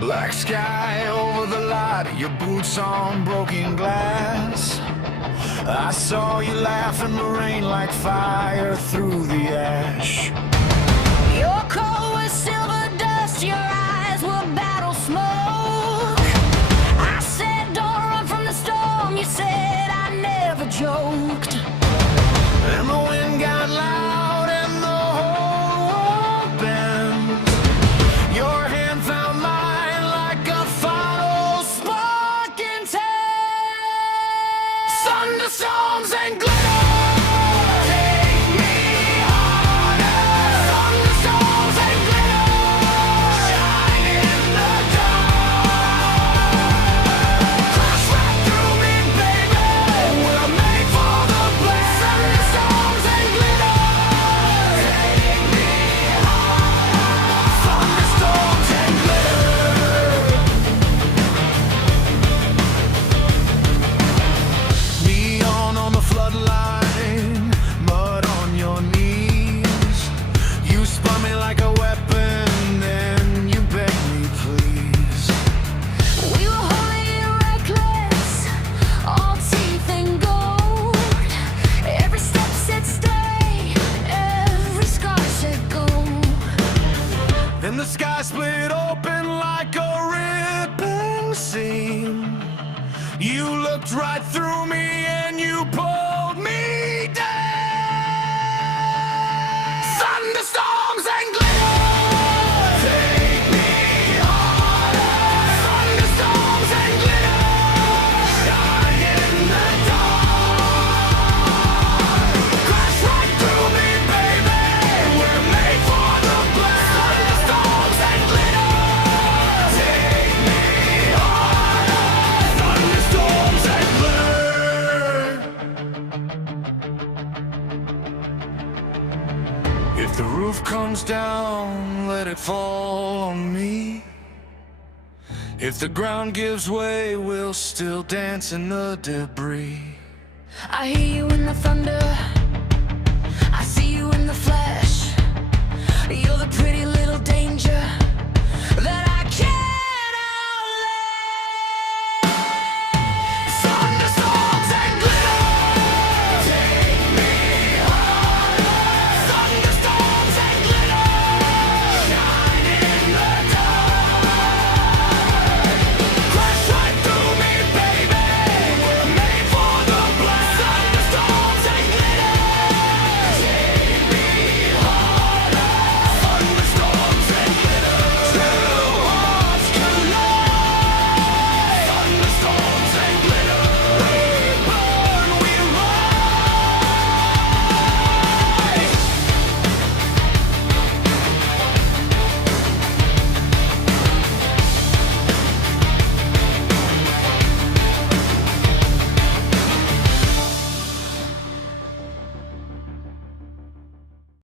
Black sky over the light, your boots on broken glass. I saw you laugh in the rain like fire through the ash. Your coat was silver dust, your eyes were battle smoke. I said don't run from the storm, you said I never joked. And the wind got loud and the whole world bent. Your hand found mine like a final spark in time. Thunderstorms and glitter. And the sky split open like a ripping seam. You looked right through me and you pulled me down. Thunderstorms and glitter. If the roof comes down, let it fall on me. If the ground gives way, we'll still dance in the debris. I hear you in the thunder.